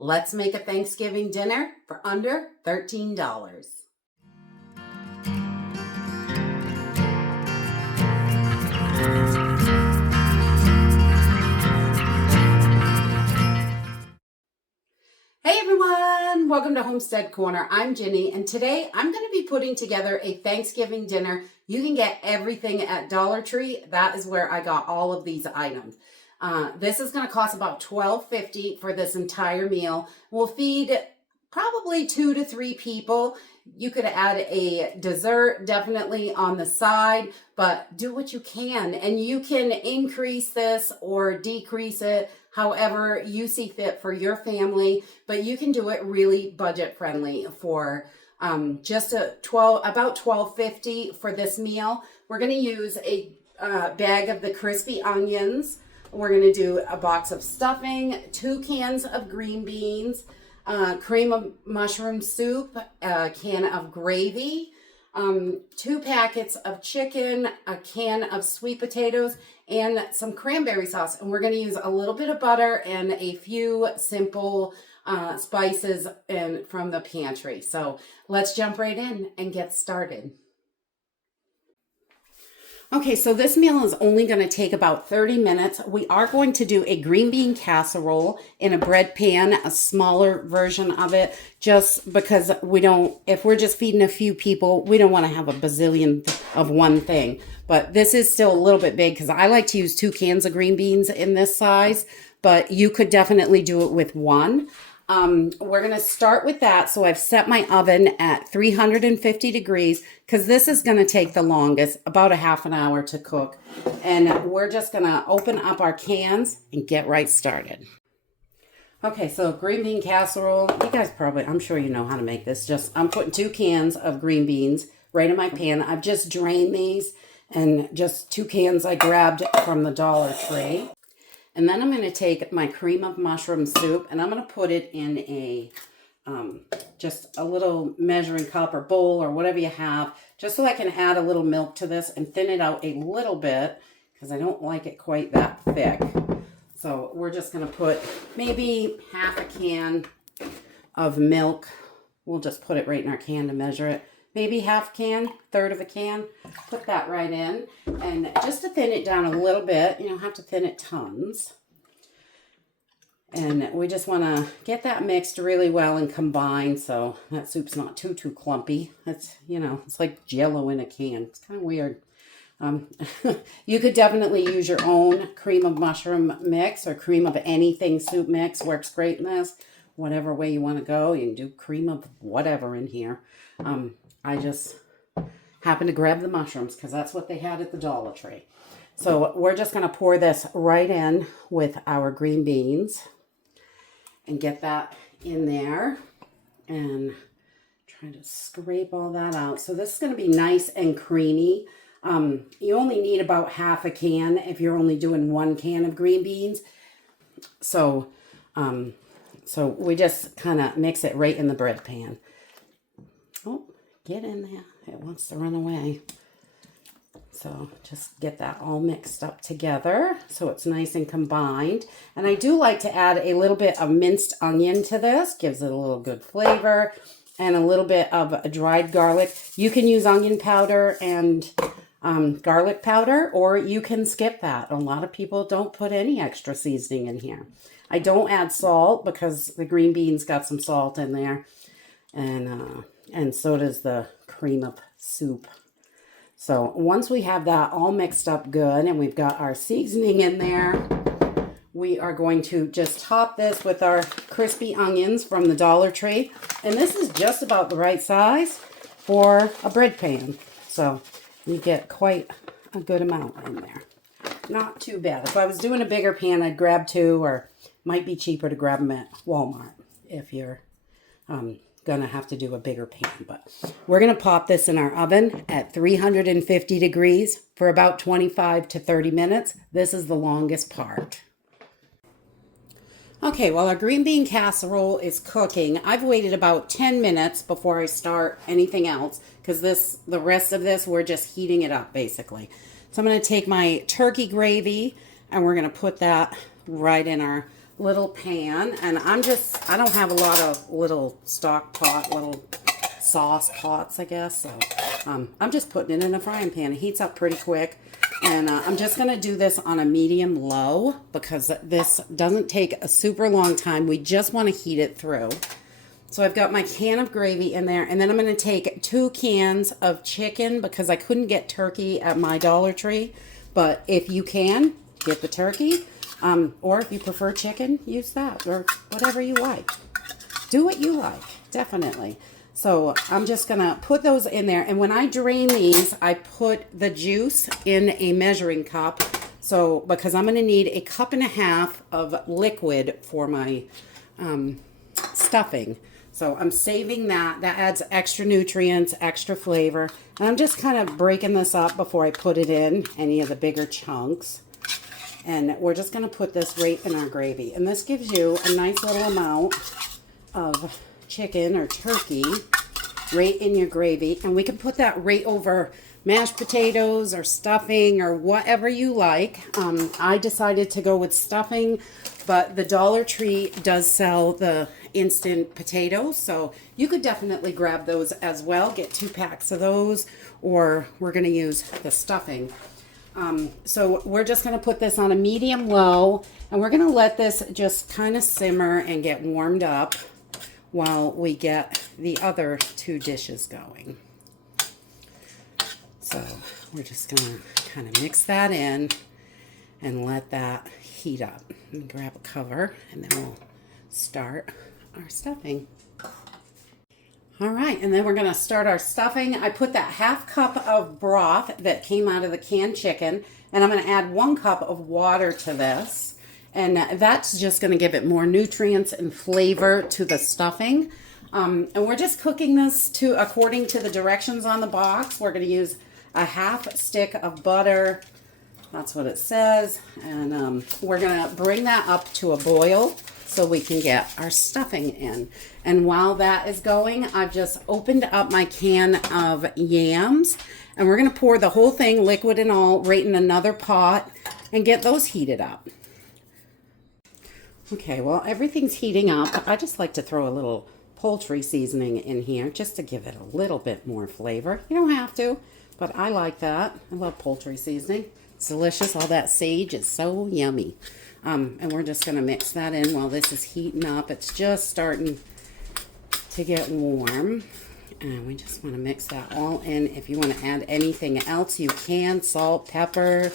Let's make a Thanksgiving dinner for under $13. Hey everyone, welcome to Homestead Corner. I'm Ginny, and today I'm going to be putting together a Thanksgiving dinner. You can get everything at Dollar Tree. That is where I got all of these items. This is going to cost about $12.50 for this entire meal. We'll feed probably 2 to 3 people. You could add a dessert definitely on the side, but do what you can, and you can increase this or decrease it however you see fit for your family, but you can do it really budget friendly for just about $12.50 for this meal. We're going to use a bag of the crispy onions. We're going to do a box of stuffing, 2 cans of green beans, cream of mushroom soup, a can of gravy, 2 packets of chicken, a can of sweet potatoes, and some cranberry sauce. And we're going to use a little bit of butter and a few simple spices from the pantry. So let's jump right in and get started. Okay, so this meal is only going to take about 30 minutes. We are going to do a green bean casserole in a bread pan, a smaller version of it, just because if we're just feeding a few people, we don't want to have a bazillion of one thing. But this is still a little bit big because I like to use 2 cans of green beans in this size, but you could definitely do it with 1. We're going to start with that. So I've set my oven at 350 degrees because this is going to take the longest, about a half an hour to cook. And we're just going to open up our cans and get right started. Okay, so green bean casserole, you guys I'm sure you know how to make this. I'm putting 2 cans of green beans right in my pan. I've just drained these, and just 2 cans I grabbed from the Dollar Tree. And then I'm going to take my cream of mushroom soup and I'm going to put it in a, just a little measuring cup or bowl or whatever you have, just so I can add a little milk to this and thin it out a little bit because I don't like it quite that thick. So we're just going to put maybe half a can of milk. We'll just put it right in our can to measure it. Maybe half can, third of a can, put that right in. And just to thin it down a little bit, you don't have to thin it tons. And we just want to get that mixed really well and combined so that soup's not too clumpy. It's, it's like Jell-O in a can. It's kind of weird. You could definitely use your own cream of mushroom mix or cream of anything soup mix. Works great in this. Whatever way you want to go, you can do cream of whatever in here. I just happened to grab the mushrooms because that's what they had at the Dollar Tree. So we're just going to pour this right in with our green beans and get that in there and try to scrape all that out. So this is going to be nice and creamy. You only need about half a can if you're only doing 1 can of green beans. So we just kind of mix it right in the bread pan. Oh, get in there. It wants to run away. So just get that all mixed up together so it's nice and combined. And I do like to add a little bit of minced onion to this. Gives it a little good flavor. And a little bit of dried garlic. You can use onion powder and garlic powder, or you can skip that. A lot of people don't put any extra seasoning in here. I don't add salt because the green beans got some salt in there. And so does the cream of soup. So once we have that all mixed up good and we've got our seasoning in there, we are going to just top this with our crispy onions from the Dollar Tree. And this is just about the right size for a bread pan. So you get quite a good amount in there. Not too bad. If I was doing a bigger pan, I'd grab 2, or might be cheaper to grab them at Walmart if you're gonna have to do a bigger pan. But we're gonna pop this in our oven at 350 degrees for about 25 to 30 minutes. This is the longest part. Okay, while our green bean casserole is cooking, I've waited about 10 minutes before I start anything else because the rest of this, we're just heating it up basically. So I'm going to take my turkey gravy and we're going to put that right in our little pan, and I don't have a lot of little little sauce pots, I guess. So I'm just putting it in a frying pan. It heats up pretty quick. And I'm just going to do this on a medium low because this doesn't take a super long time. We just want to heat it through. So I've got my can of gravy in there, and then I'm going to take 2 cans of chicken because I couldn't get turkey at my Dollar Tree. But if you can, get the turkey. Or if you prefer chicken, use that, or whatever you like. Do what you like, definitely. So I'm just going to put those in there. And when I drain these, I put the juice in a measuring cup. So because I'm going to need 1.5 cups of liquid for my stuffing. So I'm saving that. That adds extra nutrients, extra flavor. And I'm just kind of breaking this up before I put it in any of the bigger chunks. And we're just going to put this right in our gravy. And this gives you a nice little amount of chicken or turkey right in your gravy, and we can put that right over mashed potatoes or stuffing or whatever you like. I decided to go with stuffing, but the Dollar Tree does sell the instant potatoes, so you could definitely grab those as well. Get 2 packs of those, or we're going to use the stuffing. So we're just going to put this on a medium low, and we're going to let this just kind of simmer and get warmed up while we get the other 2 dishes going. So we're just going to kind of mix that in and let that heat up. Let me grab a cover, and then we'll start our stuffing. All right, and then we're going to start our stuffing. I put that 1/2 cup of broth that came out of the canned chicken, and I'm going to add 1 cup of water to this. And that's just going to give it more nutrients and flavor to the stuffing. And we're just cooking this according to the directions on the box. We're going to use a 1/2 stick of butter. That's what it says. And we're going to bring that up to a boil so we can get our stuffing in. And while that is going, I've just opened up my can of yams. And we're going to pour the whole thing, liquid and all, right in another pot and get those heated up. Okay, well, everything's heating up. I just like to throw a little poultry seasoning in here just to give it a little bit more flavor. You don't have to, but I like that. I love poultry seasoning. It's delicious. All that sage is so yummy. And we're just going to mix that in while this is heating up. It's just starting to get warm. And we just want to mix that all in. If you want to add anything else, you can. Salt, pepper,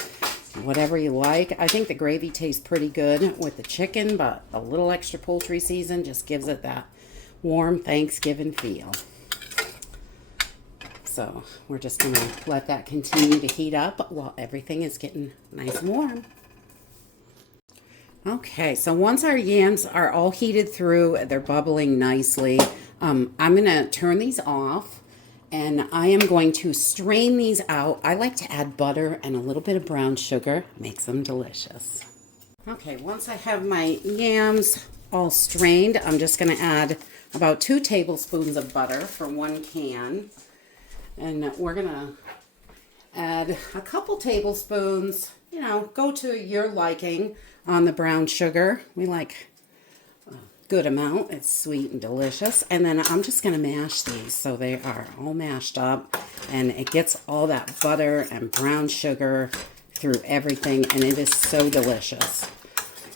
whatever you like. I think the gravy tastes pretty good with the chicken, but a little extra poultry season just gives it that warm Thanksgiving feel. So we're just going to let that continue to heat up while everything is getting nice and warm. Okay, so once our yams are all heated through, they're bubbling nicely, I'm going to turn these off. And I am going to strain these out. I like to add butter and a little bit of brown sugar. Makes them delicious. Okay, once I have my yams all strained, I'm just going to add about 2 tablespoons of butter for 1 can. And we're going to add a couple tablespoons, go to your liking on the brown sugar. We like good amount. It's sweet and delicious. And then I'm just going to mash these so they are all mashed up, and it gets all that butter and brown sugar through everything, and it is so delicious.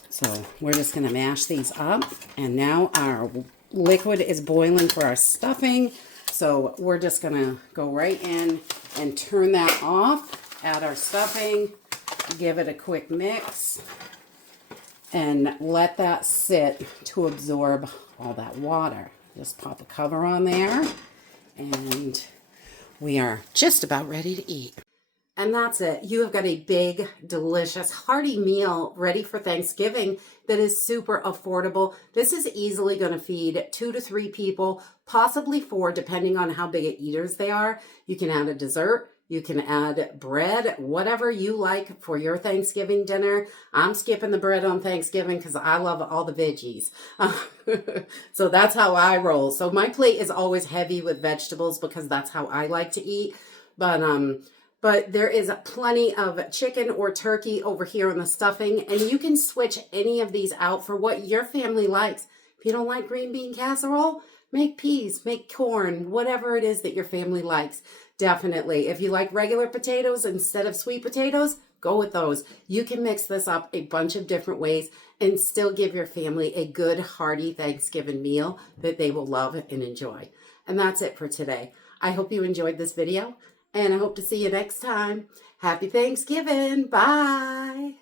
So we're just going to mash these up, and now our liquid is boiling for our stuffing. So we're just going to go right in and turn that off, add our stuffing, give it a quick mix, and let that sit to absorb all that water. Just pop a cover on there, and we are just about ready to eat. And that's it. You have got a big, delicious, hearty meal ready for Thanksgiving that is super affordable. This is easily going to feed 2 to 3 people, possibly 4, depending on how big of eaters they are. You can add a dessert. You can add bread, whatever you like for your Thanksgiving dinner. I'm skipping the bread on Thanksgiving because I love all the veggies. So that's how I roll. So my plate is always heavy with vegetables because that's how I like to eat. But but there is plenty of chicken or turkey over here on the stuffing, and you can switch any of these out for what your family likes. If you don't like green bean casserole, make peas, make corn, whatever it is that your family likes. Definitely. If you like regular potatoes instead of sweet potatoes, go with those. You can mix this up a bunch of different ways and still give your family a good, hearty Thanksgiving meal that they will love and enjoy. And that's it for today. I hope you enjoyed this video, and I hope to see you next time. Happy Thanksgiving. Bye.